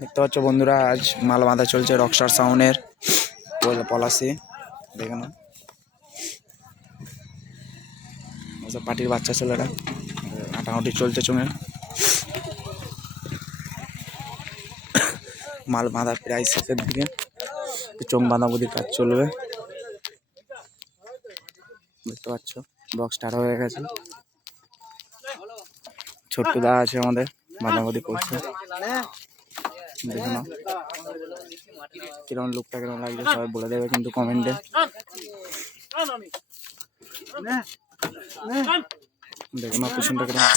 দেখতে পাচ্ছ বন্ধুরা, আজ মাল বাঁধা চলছে রকস্টার সাউন্ডের পলাশে। দেখে না, পার্টির বাচ্চা ছেলেরা হাঁটাহাঁটি চলছে চোঙে। মাল বাঁধা প্রায় শেষের দিকে, চোঙ বাঁধাবুধির কাজ চলবে। দেখতে পাচ্ছ বক্স স্টার্ট হয়ে গেছে। ছোট্ট দা আছে আমাদের, বাঁধাবুধি করছে। দেখে নাও কিরকম লুকটা কিরকম লাগছে সবাই বলে দেবে কিন্তু কমেন্টে। দেখে নাও পিছনটা কিরকম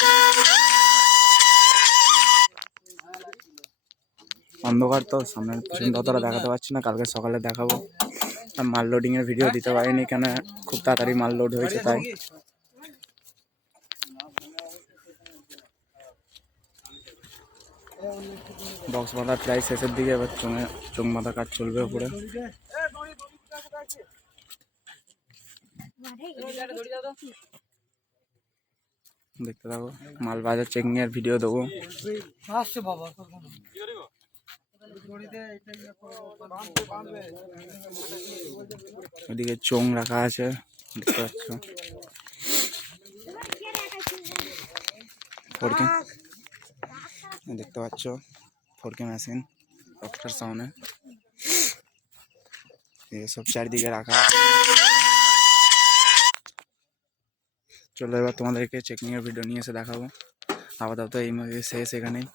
অন্ধকার, তো সামনের পিছনটা অতটা দেখাতে পারছি না, কালকে সকালে দেখাবো। মাল লোডিং এর ভিডিও দিতে পারিনি কেন, খুব তাড়াতাড়ি মাল লোড হয়েছে তাই। বক্স বাঁধা প্রায় শেষের দিকে, এবার চোঙ বাঁধা কাজ চলবে উপরে। দেখতে থাকো, মাল বাজার চেকিং এর ভিডিও দেবো। ওইদিকে চোঙ রাখা আছে, দেখতে পাচ্ছ। ফোরকে দেখতে পাচ্ছ, ফোরকে মেশিন রকস্টার সাউন্ডে সব চারিদিকে রাখা। চলো এবার তোমাদেরকে চেকিং এর ভিডিও নিয়ে এসে দেখাবো। আপাতত এই শেষ এখানেই।